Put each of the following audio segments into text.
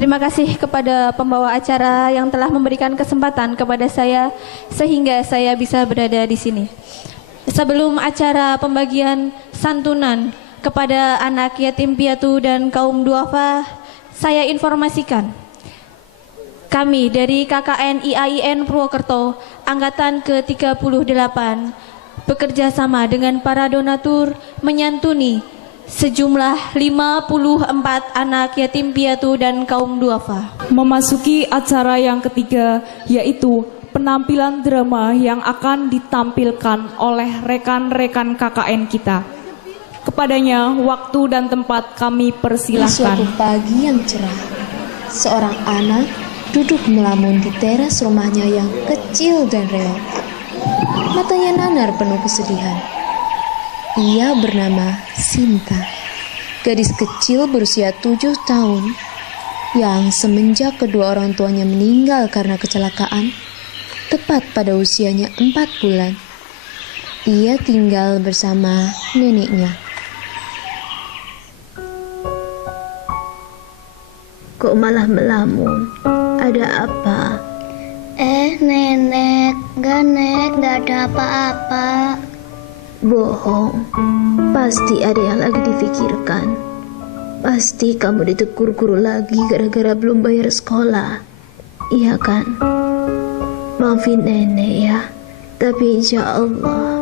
Terima kasih kepada pembawa acara yang telah memberikan kesempatan kepada saya sehingga saya bisa berada di sini. Sebelum acara pembagian santunan kepada anak yatim piatu dan kaum duafa, saya informasikan kami dari KKN IAIN Purwokerto Angkatan ke-38 bekerja sama dengan para donatur menyantuni sejumlah 54 anak yatim piatu dan kaum duafa. Memasuki acara yang ketiga, yaitu penampilan drama yang akan ditampilkan oleh rekan-rekan KKN kita. Kepadanya waktu dan tempat kami persilahkan. Di suatu pagi yang cerah, seorang anak duduk melamun di teras rumahnya yang kecil dan reot. Matanya nanar penuh kesedihan. Ia bernama Sinta, gadis kecil berusia 7 tahun yang semenjak kedua orang tuanya meninggal karena kecelakaan, tepat pada usianya 4 bulan. Ia tinggal bersama neneknya. Kok malah melamun? Ada apa? Nenek, gak ada apa-apa. Bohong. Pasti ada yang lagi difikirkan. Pasti kamu ditegur guru lagi gara-gara belum bayar sekolah. Iya kan? Maafin nenek ya. Tapi insya Allah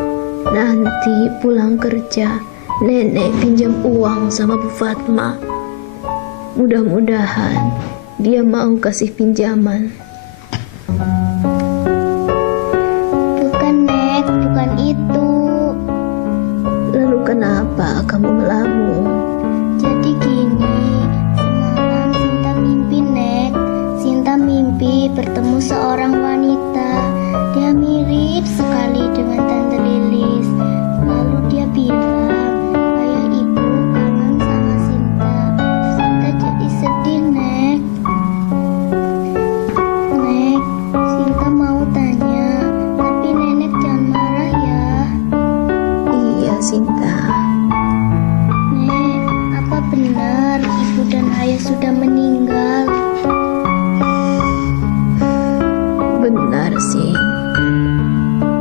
nanti pulang kerja nenek pinjam uang sama Bu Fatma. Mudah-mudahan dia mau kasih pinjaman. Bukan, Nek, bukan itu. Lalu kenapa kamu melamun? Jadi gini, semalam Sinta mimpi, Nek. Sinta mimpi bertemu seorang wanita. Dia mirip sekali dengan Tante Lilis. Lalu dia bilang, ayah ibu kangen sama Sinta. Sinta jadi sedih, Nek. Nek, Sinta mau tanya, tapi Nenek jangan marah ya. Iya Sinta. Nek, apa benar ibu dan ayah sudah meninggal? Benar sih.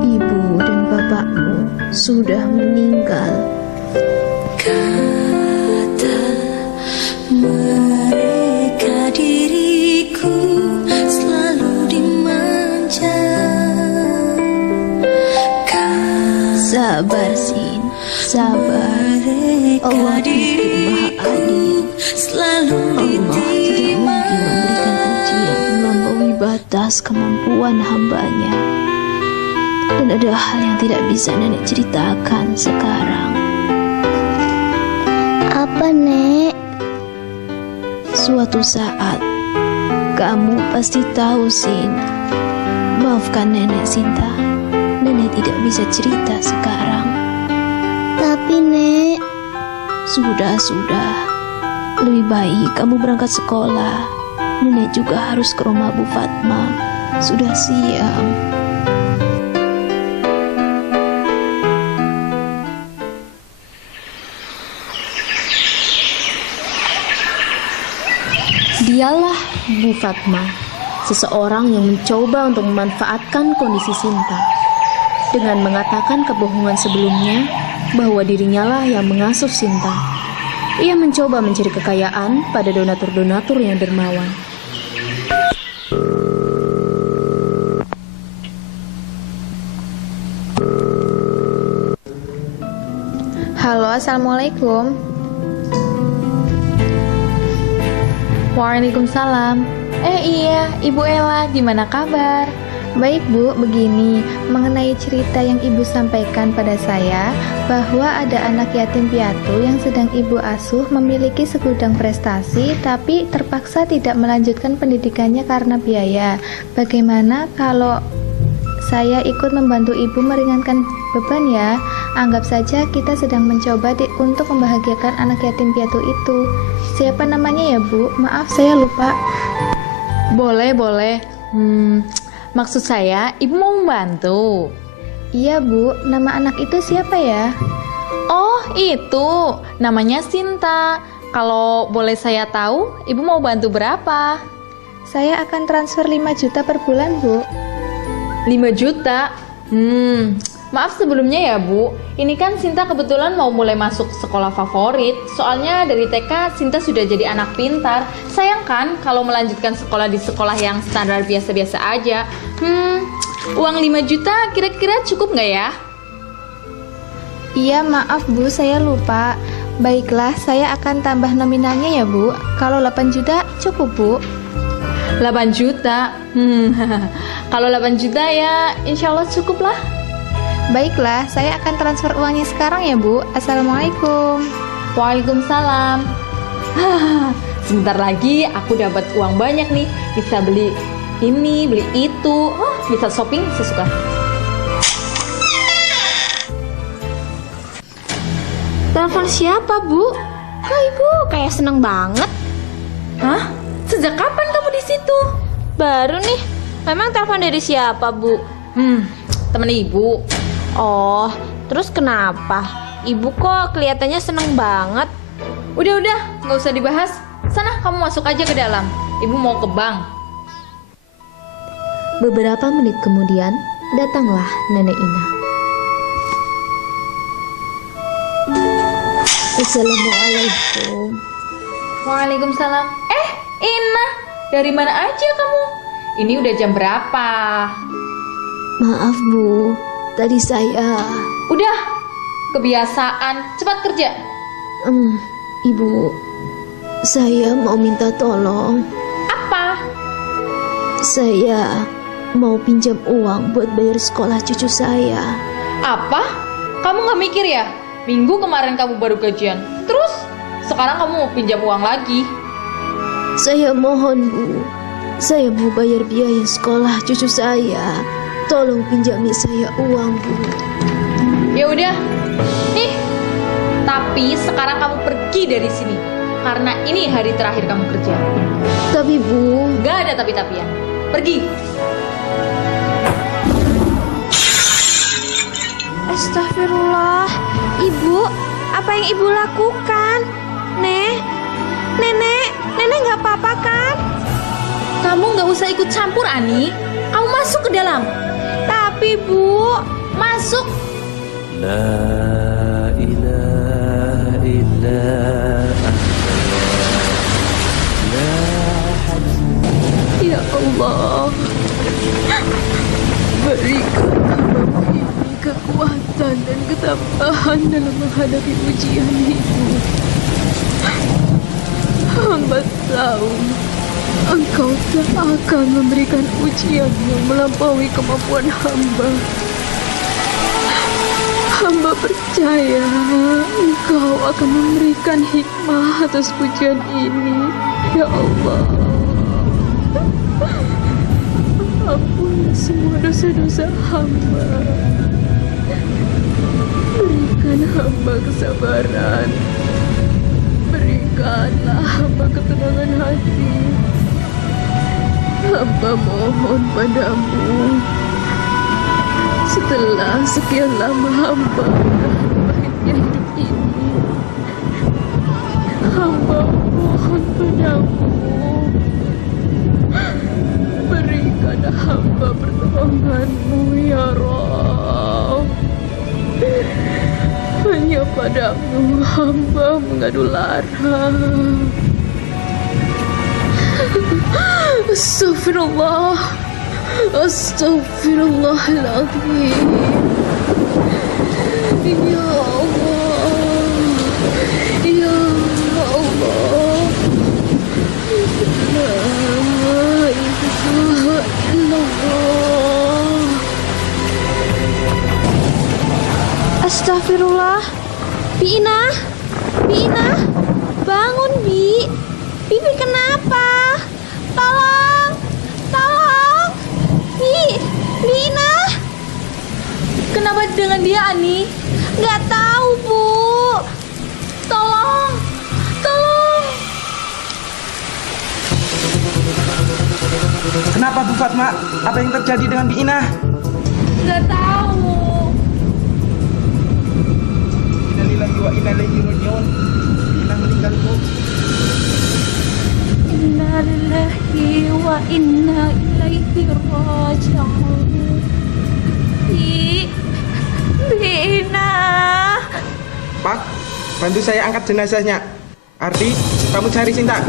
Ibu dan bapakmu sudah meninggal. Kata mereka diriku selalu dimanja. Sabar Sin, sabar. Allah itu maha adil. Allah tidak mungkin memberikan ujian melampaui batas kemampuan hambanya. Dan ada hal yang tidak bisa nenek ceritakan sekarang. Apa, Nek? Suatu saat kamu pasti tahu Sin. Maafkan nenek Sinta. Nenek tidak bisa cerita sekarang. Tapi, Nek, Sudah. Lebih baik kamu berangkat sekolah. Nenek juga harus ke rumah Bu Fatma. Sudah siang. Dialah Bu Fatma, seseorang yang mencoba untuk memanfaatkan kondisi Sinta dengan mengatakan kebohongan sebelumnya bahwa dirinya lah yang mengasuh Sinta. Ia mencoba mencari kekayaan pada donatur-donatur yang dermawan. Halo, assalamualaikum. Waalaikumsalam. Iya, Ibu Ella, gimana kabar? Baik Bu, begini, mengenai cerita yang Ibu sampaikan pada saya, bahwa ada anak yatim piatu yang sedang Ibu asuh memiliki segudang prestasi, tapi terpaksa tidak melanjutkan pendidikannya karena biaya. Bagaimana kalau saya ikut membantu Ibu meringankan beban ya? Anggap saja kita sedang mencoba untuk membahagiakan anak yatim piatu itu. Siapa namanya ya Bu? Maaf, saya lupa. Boleh. Maksud saya, Ibu mau membantu. Iya Bu, nama anak itu siapa ya? Oh, itu namanya Sinta. Kalau boleh saya tahu, Ibu mau bantu berapa? Saya akan transfer 5 juta per bulan, Bu. 5 juta? Maaf sebelumnya ya Bu, ini kan Sinta kebetulan mau mulai masuk sekolah favorit. Soalnya dari TK Sinta sudah jadi anak pintar. Sayang kan kalau melanjutkan sekolah di sekolah yang standar biasa-biasa aja. Uang 5 juta kira-kira cukup nggak ya? Iya, maaf Bu, saya lupa. Baiklah, saya akan tambah nominalnya ya Bu. Kalau 8 juta cukup Bu. 8 juta? Kalau 8 juta ya insya Allah cukup lah. Baiklah, saya akan transfer uangnya sekarang ya Bu. Assalamualaikum. Waalaikumsalam. Sebentar lagi aku dapat uang banyak nih. Bisa beli ini, beli itu. Bisa shopping sesuka. Telepon siapa, Bu? Kok Ibu kayak seneng banget? Hah? Sejak kapan kamu di situ? Baru nih. Memang telepon dari siapa, Bu? Temen Ibu. Oh, terus kenapa? Ibu kok kelihatannya seneng banget. Udah, nggak usah dibahas. Sana kamu masuk aja ke dalam. Ibu mau ke bank. Beberapa menit kemudian, datanglah Nenek Ina. Assalamualaikum. Waalaikumsalam. Ina, dari mana aja kamu? Ini udah jam berapa? Maaf, Bu. Tadi saya... Udah, kebiasaan. Cepat kerja. Ibu, saya mau minta tolong. Apa? Saya mau pinjam uang buat bayar sekolah cucu saya. Apa? Kamu nggak mikir ya? Minggu kemarin kamu baru gajian. Terus, sekarang kamu mau pinjam uang lagi. Saya mohon, Bu. Saya mau bayar biaya sekolah cucu saya. Tolong pinjami saya uang, Bu. Ya udah. Nih. Tapi sekarang kamu pergi dari sini. Karena ini hari terakhir kamu kerja. Tapi, Bu... Gak ada tapi-tapian. Pergi. Astagfirullah. Ibu, apa yang Ibu lakukan? Nenek gak apa-apa kan? Kamu gak usah ikut campur, Ani. Kamu masuk ke dalam. Tapi, Bu... Masuk. La ilaha illa Ya Allah, berikan hamba ini kekuatan dan ketabahan dalam menghadapi ujian hidup. Hamba tahu Engkau tak akan memberikan ujian yang melampaui kemampuan hamba. Hamba percaya Engkau akan memberikan hikmah atas ujian ini, ya Allah. Ampuni semua dosa-dosa hamba. Berikan hamba kesabaran. Berikanlah hamba ketenangan hati. Hamba mohon padamu. Setelah sekian lama hamba pahitnya hidup ini, hamba mohon padamu. Berikan hamba pertolonganmu, ya Rabb. Hanya padamu hamba mengadu lara. Astagfirullah. Astagfirullahaladzim. Ya Allah. Ya Allah. La ilaha illallah. Astagfirullah. Bi Ina, bangun Bi. Bibi kenapa? Tolong, Bi Ina. Kenapa dengan dia, Ani? Nggak tahu, Bu. Tolong. Kenapa Bu Fatma? Apa yang terjadi dengan Bi Ina? Nggak tahu. Innalillahi wa inna ilaihi raji'un. Bi Ina meninggal, Bu. lillahi wa inna ilaihi raji'un. Bina. Pak, bantu saya angkat jenazahnya. Ardi, kamu cari Sinta.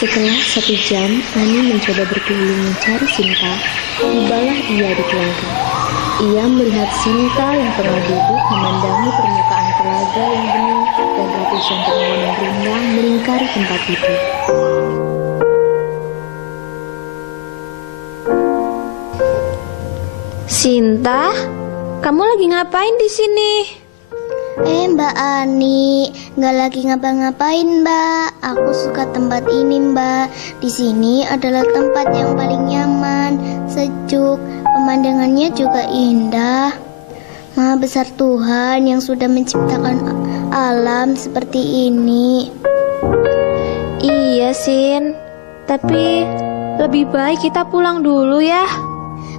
Setelah 1 jam, Ani mencoba berkeliling mencari Sinta. Tibalah ia di telaga. Ia melihat Sinta yang tengah duduk memandangi permukaan telaga yang bening dan ratusan pohon rindang melingkari tempat itu. Sinta, kamu lagi ngapain di sini? Mbak Ani, nggak lagi ngapa-ngapain Mbak. Aku suka tempat ini Mbak. Di sini adalah tempat yang paling nyaman, sejuk, pemandangannya juga indah. Maha besar Tuhan yang sudah menciptakan alam seperti ini. Iya, Sin. Tapi lebih baik kita pulang dulu ya.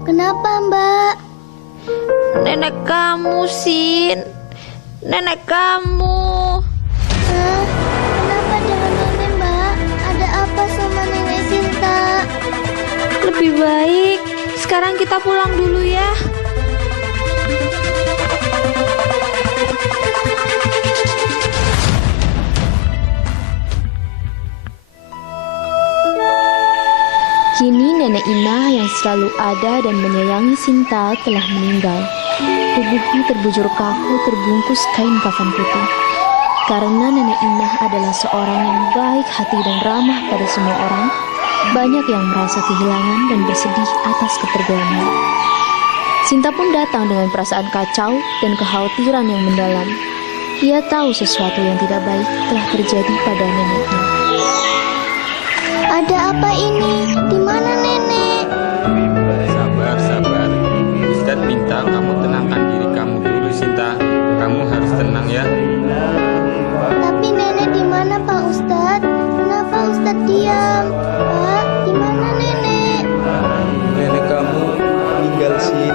Kenapa Mbak? Nenek kamu, Sin. Nenek kamu. Kenapa dengan nenek Mbak? Ada apa sama nenek Sinta? Lebih baik sekarang kita pulang dulu ya. Kini nenek Inah yang selalu ada dan menyayangi Sinta telah meninggal. Tubuhnya terbujur kaku terbungkus kain kafan putih. Karena nenek Inah adalah seorang yang baik hati dan ramah pada semua orang, banyak yang merasa kehilangan dan bersedih atas kepergiannya. Sinta pun datang dengan perasaan kacau dan kekhawatiran yang mendalam. Ia tahu sesuatu yang tidak baik telah terjadi pada neneknya. Ada apa ini? Di mana nenek? Sabar. Ustadz minta kamu tenangkan diri kamu dulu, Sinta. Kamu harus tenang ya. Tapi nenek di mana Pak Ustadz? Kenapa Ustadz diam? Pak, di mana nenek? Nenek kamu meninggal, Sin.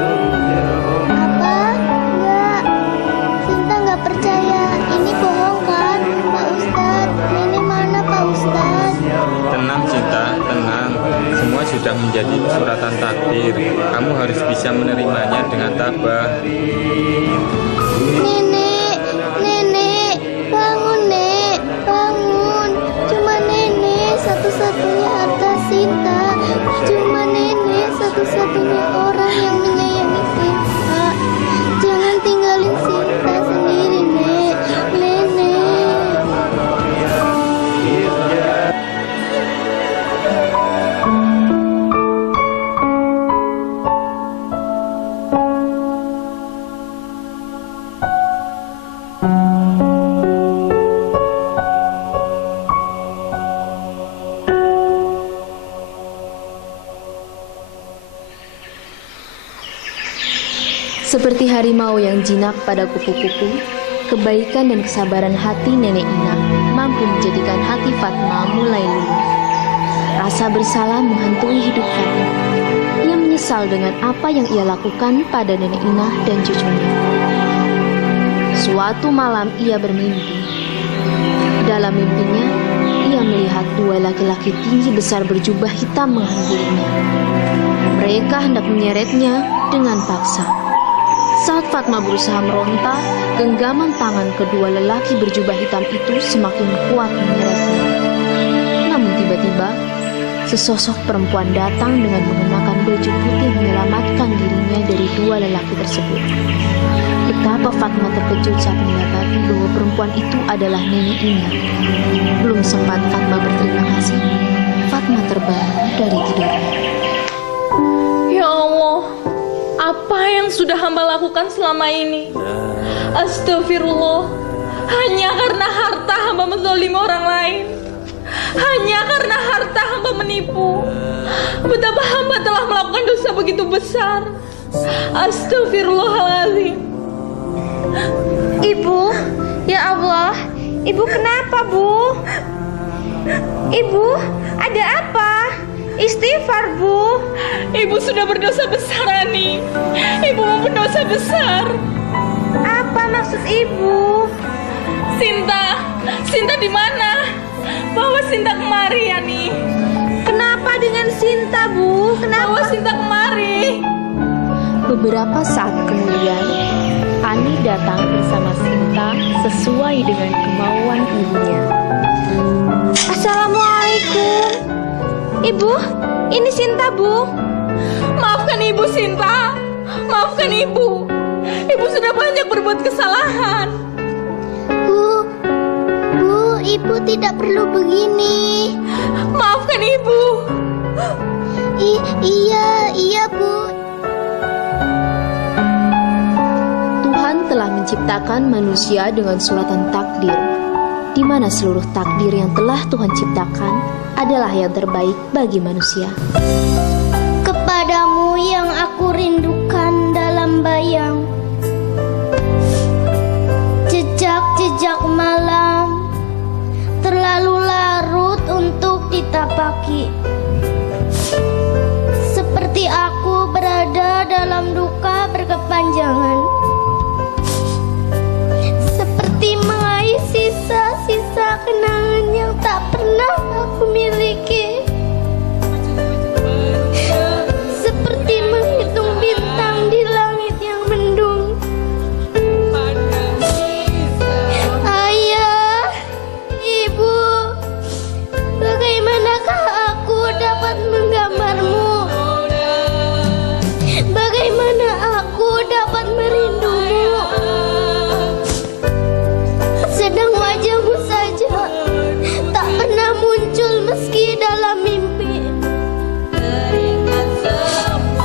Apa? Enggak. Sinta nggak percaya. Ini bohong kan, Pak Ustadz? Nenek mana Pak Ustadz? Tenang, Sinta, tenang. Semua sudah menjadi suratan takdir. Kamu harus bisa menerimanya dengan tabah. Nenek, bangun Nek, bangun. Cuma nenek satu-satunya harta Sinta. Cuma nenek satu-satunya orang yang menyayangi Sinta. Jangan tinggalin Sinta sendiri Nek. Nenek. Seperti harimau yang jinak pada kupu-kupu, kebaikan dan kesabaran hati nenek Inah mampu menjadikan hati Fatma mulai luluh. Rasa bersalah menghantui hidup Fatma. Ia menyesal dengan apa yang ia lakukan pada nenek Inah dan cucunya. Suatu malam ia bermimpi. Dalam mimpinya, ia melihat 2 laki-laki tinggi besar berjubah hitam menghampirinya. Mereka hendak menyeretnya dengan paksa. Saat Fatma berusaha meronta, genggaman tangan kedua lelaki berjubah hitam itu semakin kuat menyeretnya. Namun tiba-tiba, sesosok perempuan datang dengan mengenakan baju putih menyelamatkan dirinya dari 2 lelaki tersebut. Betapa Fatma terkejut saat mendapati bahwa perempuan itu adalah nenek Inah. Belum sempat Fatma berterima kasih, Fatma terbangun dari tidurnya. Ya Allah, apa yang sudah hamba lakukan selama ini? Astagfirullah. Hanya karena harta hamba menzalimi orang lain. Hanya karena harta hamba menipu. Betapa hamba telah melakukan dosa begitu besar. Astagfirullahaladzim. Ibu kenapa, Bu? Ibu, ada apa? Istighfar, Bu. Ibu sudah berdosa besar, Ani. Ibu mau berdosa besar. Apa maksud Ibu? Sinta di mana? Bawa Sinta kemari, Ani. Kenapa dengan Sinta, Bu? Kenapa? Bawa Sinta kemari. Beberapa saat kemudian, Ani datang bersama Sinta sesuai dengan kemauan ibunya. Assalamualaikum. Ibu, ini Sinta, Bu. Maafkan Ibu, Sinta. Maafkan Ibu. Ibu sudah banyak berbuat kesalahan. Bu, Ibu tidak perlu begini. Maafkan Ibu. Iya, Bu. Tuhan telah menciptakan manusia dengan suratan takdir, di mana seluruh takdir yang telah Tuhan ciptakan adalah yang terbaik bagi manusia. Kepadamu yang aku rindukan dalam bayang, jejak-jejak malam terlalu larut untuk ditapaki. Seperti aku berada dalam duka berkepanjangan, seperti mengais sisa-sisa kenangan yang tak pernah aku miliki, seperti menghitung bintang di langit yang mendung. Ayah, Ibu, bagaimanakah aku dapat menggambarmu? Bagaimana aku dapat merindumu? Sedang wajahmu saja tak pernah muncul meski dalam mimpi.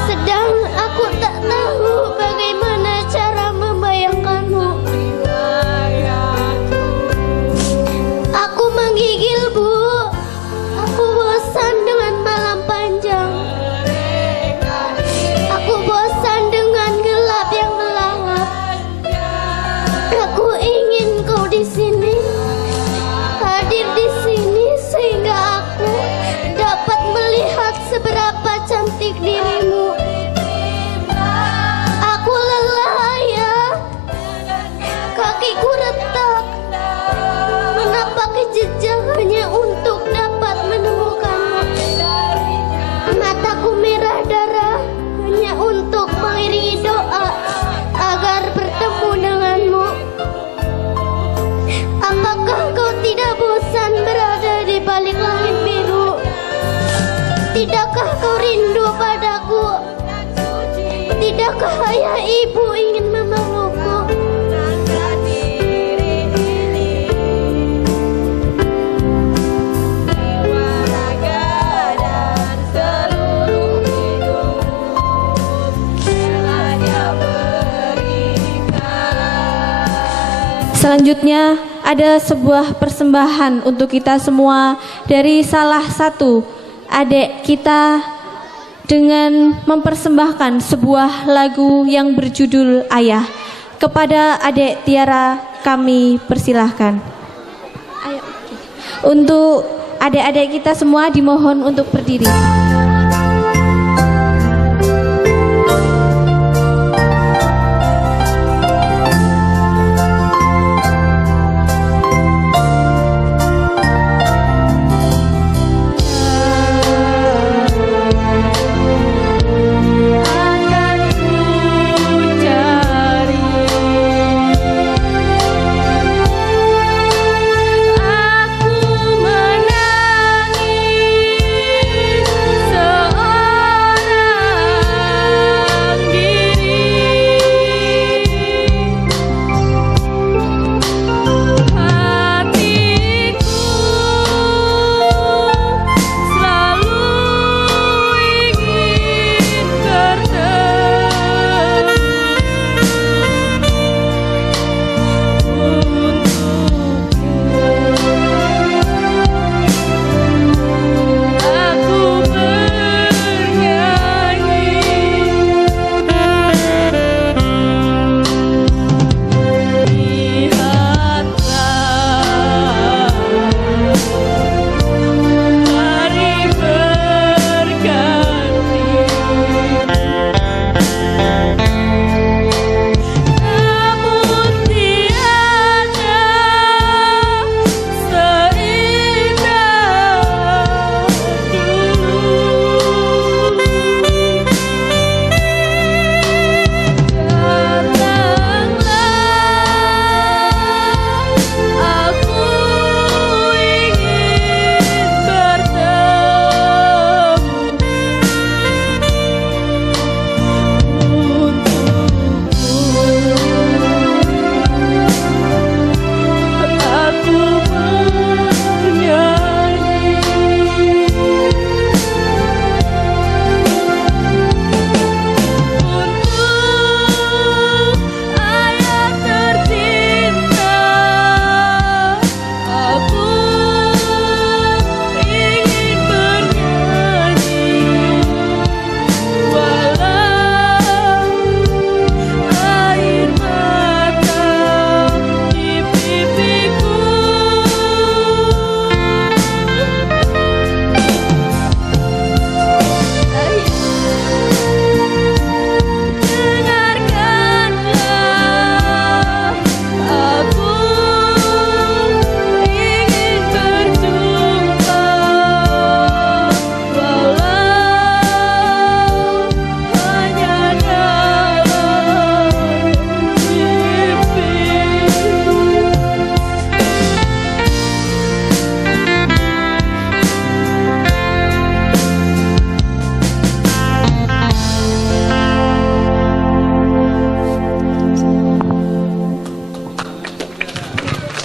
Sedang aku tak tahu bagaimana cara membayangkanmu. Aku menggigil, Bu. Aku bosan dengan malam panjang. Aku bosan dengan gelap yang melahap. Aku ingin kau di sini, hadir di sini, sehingga aku dapat melihat seberapa cantik dirimu. Aku lelah, Ayah. Kakiku retak menapaki jejak hanya untuk dapat menemukanmu. Mataku merah darah hanya untuk mengiringi doa agar bertemu denganmu. Apakah kau tidak bosan berada di balik langit biru? Tidakkah kau rindu padaku? Tidakkah ayah ibu ingin memelukku? Selanjutnya ada sebuah persembahan untuk kita semua dari salah satu adik kita dengan mempersembahkan sebuah lagu yang berjudul Ayah. Kepada adik Tiara kami persilahkan. Ayo. Untuk adik-adik kita semua dimohon untuk berdiri. Aku menangis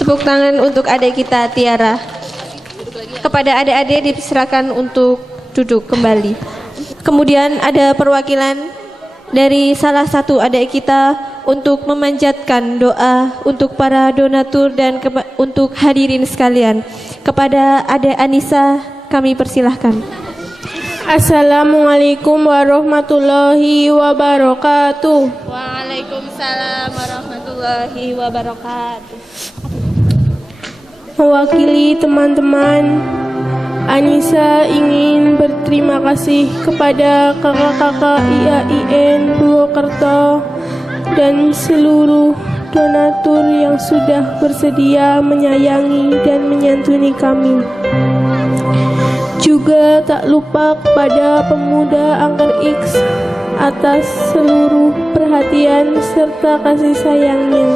Tepuk tangan untuk adik kita Tiara. Kepada adik-adik dipersilakan untuk duduk kembali. Kemudian ada perwakilan dari salah satu adik kita untuk memanjatkan doa untuk para donatur dan untuk hadirin sekalian. Kepada adik Anissa kami persilahkan. Assalamualaikum warahmatullahi wabarakatuh. Waalaikumsalam warahmatullahi wabarakatuh. Mewakili teman-teman, Anissa ingin berterima kasih kepada kakak-kakak IAIN Purwokerto dan seluruh donatur yang sudah bersedia menyayangi dan menyantuni kami. Juga tak lupa kepada pemuda Angker X atas seluruh perhatian serta kasih sayangnya.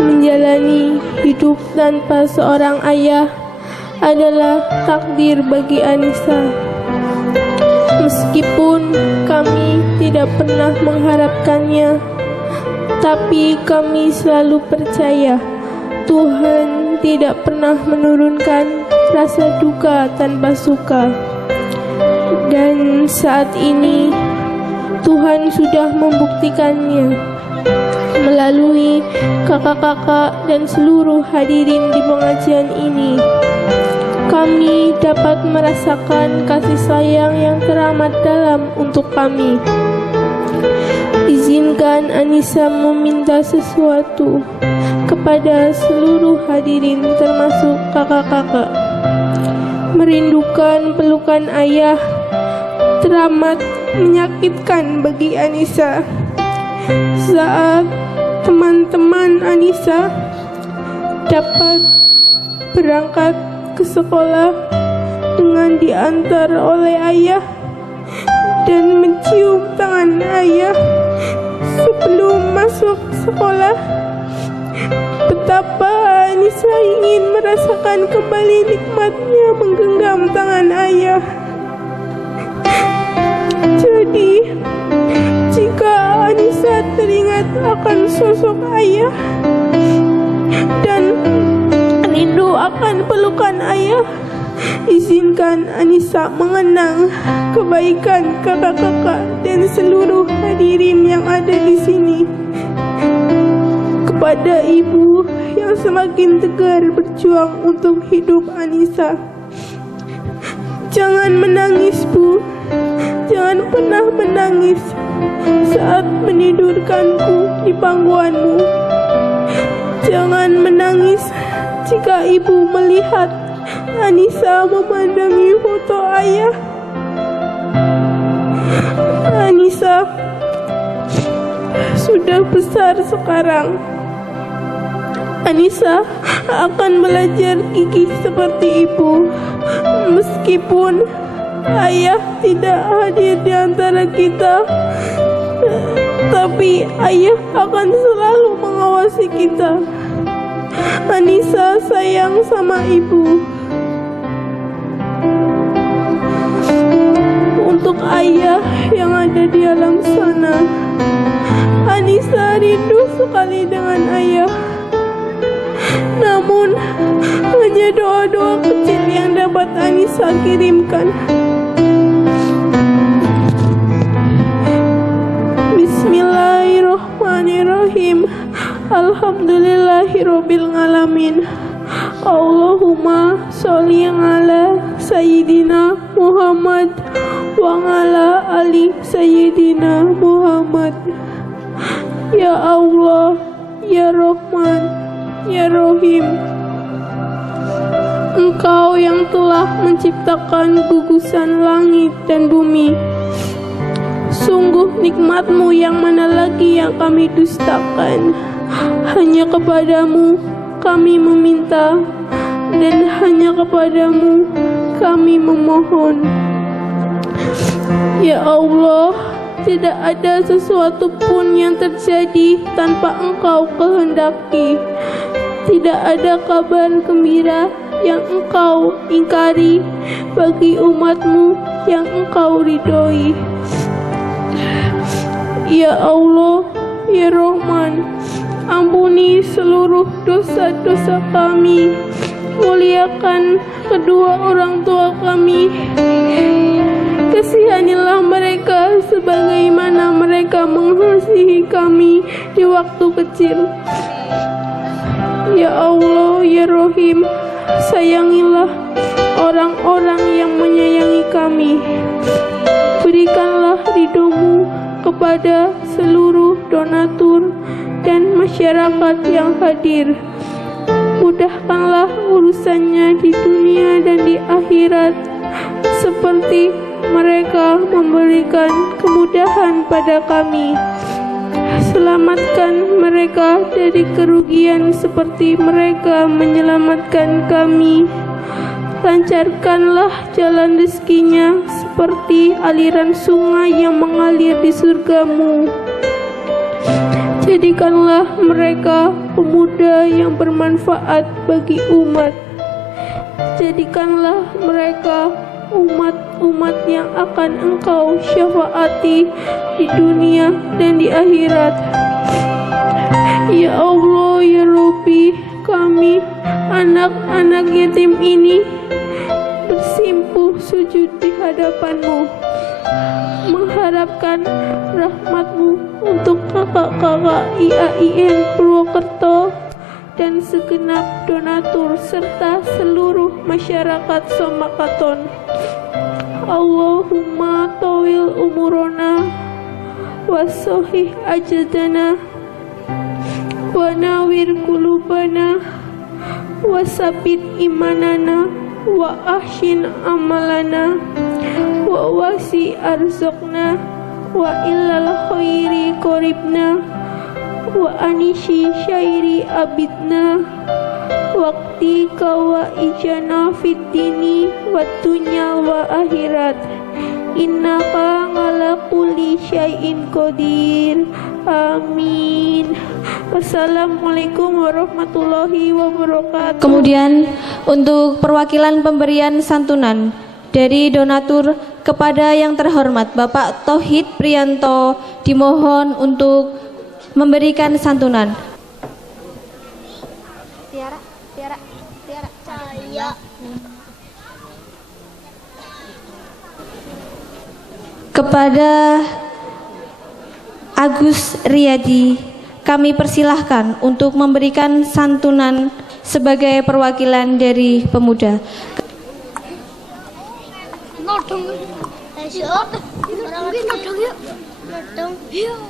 Menjalani hidup tanpa seorang ayah adalah takdir bagi Anissa. Meskipun kami tidak pernah mengharapkannya, tapi kami selalu percaya Tuhan tidak pernah menurunkan rasa duka tanpa suka. Dan saat ini Tuhan sudah membuktikannya melalui kakak-kakak dan seluruh hadirin di pengajian ini. Kami dapat merasakan kasih sayang yang teramat dalam untuk kami. Izinkan Anissa meminta sesuatu kepada seluruh hadirin termasuk kakak-kakak. Merindukan pelukan ayah teramat menyakitkan bagi Anissa. Saat teman-teman Anissa dapat berangkat ke sekolah dengan diantar oleh ayah dan mencium tangan ayah sebelum masuk sekolah, betapa Anissa ingin merasakan kembali nikmatnya menggenggam tangan ayah. Jadi, jika Anissa teringat akan sosok ayah dan rindu akan pelukan ayah, izinkan Anissa mengenang kebaikan kakak-kakak dan seluruh hadirin yang ada di sini. Kepada ibu yang semakin tegar berjuang untuk hidup Anissa, jangan menangis, Bu. Jangan pernah menangis saat menidurkanku di pangkuanmu. Jangan menangis jika ibu melihat Anissa memandangi foto ayah. Anissa sudah besar sekarang. Anissa akan belajar gigih seperti ibu. Meskipun ayah tidak hadir di antara kita, tapi ayah akan selalu mengawasi kita. Anissa sayang sama ibu. Untuk ayah yang ada di alam sana, Anissa rindu sekali dengan ayah. Namun hanya doa-doa kecil yang dapat Anissa kirimkan. Bismillahirrahmanirrahim. Alhamdulillahirabbil alamin. Allahumma sholli ala sayyidina Muhammad wa ala ali sayyidina Muhammad. Ya Allah, ya Rahman, ya Rahim. Engkau yang telah menciptakan gugusan langit dan bumi. Sungguh nikmat-Mu yang mana lagi yang kami dustakan. Hanya kepadamu kami meminta, dan hanya kepadamu kami memohon. Ya Allah, tidak ada sesuatu pun yang terjadi tanpa Engkau kehendaki. Tidak ada kabar gembira yang Engkau ingkari bagi umat-Mu yang Engkau ridhoi. Ya Allah, ya Rahman, ampuni seluruh dosa-dosa kami. Muliakan kedua orang tua kami. Kasihanilah mereka sebagaimana mereka mengasihi kami di waktu kecil. Ya Allah, ya Rahim, sayangilah orang-orang yang menyayangi kami. Berikanlah ridho-Mu kepada seluruh donatur dan masyarakat yang hadir. Mudahkanlah urusannya di dunia dan di akhirat, seperti mereka memberikan kemudahan pada kami. Selamatkan mereka dari kerugian seperti mereka menyelamatkan kami. Lancarkanlah jalan rezekinya seperti aliran sungai yang mengalir di surga-Mu. Jadikanlah mereka pemuda yang bermanfaat bagi umat. Jadikanlah mereka umat-umat yang akan Engkau syafaati di dunia dan di akhirat. Ya Allah, ya Rabbi, kami anak-anak yatim ini bersimpuh sujud di hadapan-Mu, mengharapkan rahmat-Mu untuk kakak-kakak IAIN Purwokerto dan segenap donatur serta seluruh masyarakat Somakaton. Allahumma tawil umurona wa sohih ajdana wa nawir kulubana wa sabit imanana wa ahsin amalana wa wasi arzokna wa illal khairi koribna wa anisi syairi abidna waqti kawa ijana fid dini wa dunya wa akhirat innaka ala kulli syai'in qadir. Amin. Wassalamualaikum warahmatullahi wabarakatuh. Kemudian untuk perwakilan pemberian santunan dari donatur kepada yang terhormat Bapak Tauhid Priyanto dimohon untuk memberikan santunan. Tiara. Cahaya. Kepada Agus Riyadi kami persilahkan untuk memberikan santunan sebagai perwakilan dari pemuda. Nodong. Ayo. Nodong yuk. Nodong. Yuk.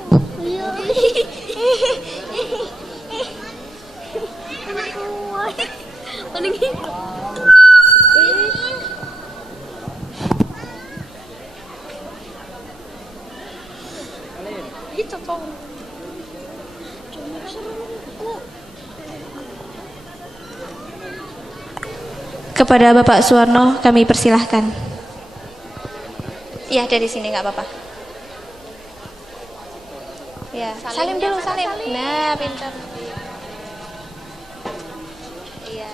Kepada Bapak Suwarno kami persilahkan. Ya, dari sini nggak apa-apa. Ya, salim dulu, salim. Nah, pintar. Iya.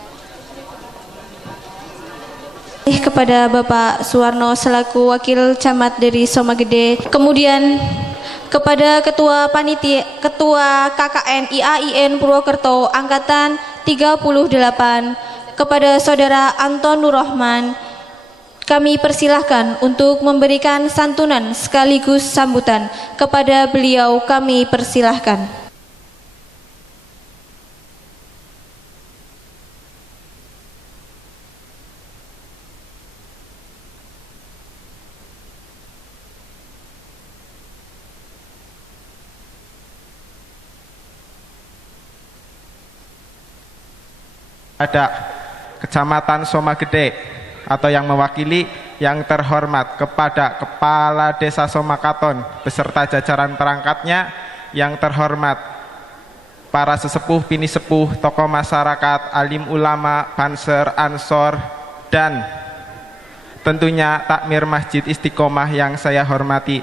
Kepada Bapak Suwarno selaku wakil camat dari Somagede. Kemudian kepada Ketua Panitia, Ketua KKN IAIN Purwokerto Angkatan 38, kepada Saudara Anton Nurrohman, kami persilahkan untuk memberikan santunan sekaligus sambutan. Kepada beliau kami persilahkan. Ada Kecamatan Somagede atau yang mewakili yang terhormat kepada Kepala Desa Somakaton beserta jajaran perangkatnya, yang terhormat para sesepuh, bini sepuh, tokoh masyarakat, alim ulama, banser, ansor, dan tentunya takmir Masjid Istiqomah yang saya hormati.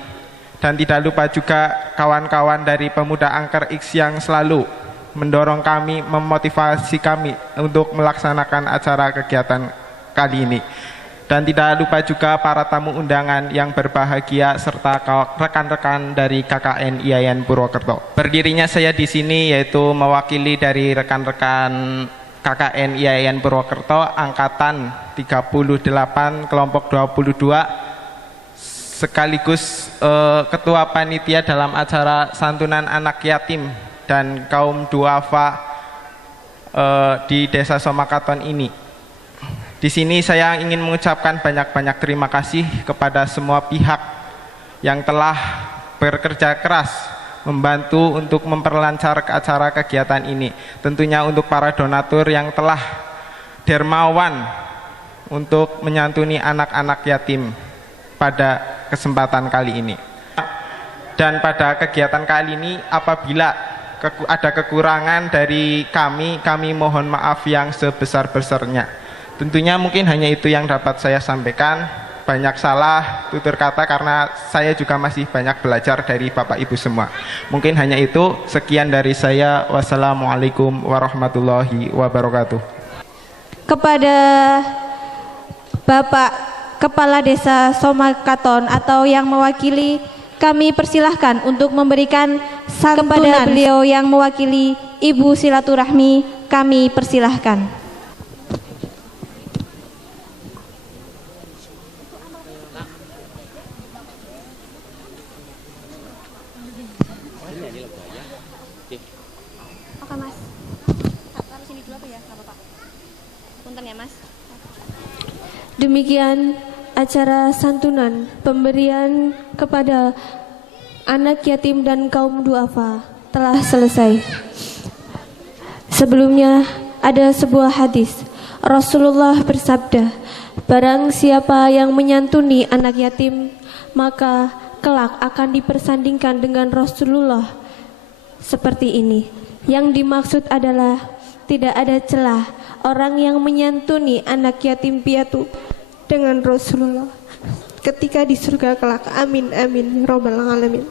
Dan tidak lupa juga kawan-kawan dari Pemuda Angker X yang selalu mendorong kami, memotivasi kami untuk melaksanakan acara kegiatan kali ini. Dan tidak lupa juga para tamu undangan yang berbahagia serta rekan-rekan dari KKN IAIN Purwokerto. Berdirinya saya di sini yaitu mewakili dari rekan-rekan KKN IAIN Purwokerto angkatan 38 kelompok 22 sekaligus ketua panitia dalam acara santunan anak yatim dan kaum duafa di Desa Somakaton ini. Di sini saya ingin mengucapkan banyak-banyak terima kasih kepada semua pihak yang telah bekerja keras membantu untuk memperlancar acara kegiatan ini. Tentunya untuk para donatur yang telah dermawan untuk menyantuni anak-anak yatim pada kesempatan kali ini. Dan pada kegiatan kali ini apabila ada kekurangan dari kami mohon maaf yang sebesar-besarnya. Tentunya mungkin hanya itu yang dapat saya sampaikan. Banyak salah tutur kata karena saya juga masih banyak belajar dari Bapak Ibu semua. Mungkin hanya itu. Sekian dari saya. Wassalamualaikum warahmatullahi wabarakatuh. Kepada Bapak Kepala Desa Somakaton atau yang mewakili, kami persilahkan untuk memberikan santunan kepada beliau yang mewakili Ibu Silaturahmi. Kami persilahkan. Oke Mas, taruh sini dulu apa ya, nggak apa-apa. Punten ya Mas. Demikian acara santunan pemberian kepada anak yatim dan kaum duafa telah selesai. Sebelumnya ada sebuah hadis. Rasulullah bersabda, barang siapa yang menyantuni anak yatim, maka kelak akan dipersandingkan dengan Rasulullah seperti ini. Yang dimaksud adalah tidak ada celah orang yang menyantuni anak yatim piatu dengan Rasulullah ketika di surga kelak. Amin amin ya rabbal alamin.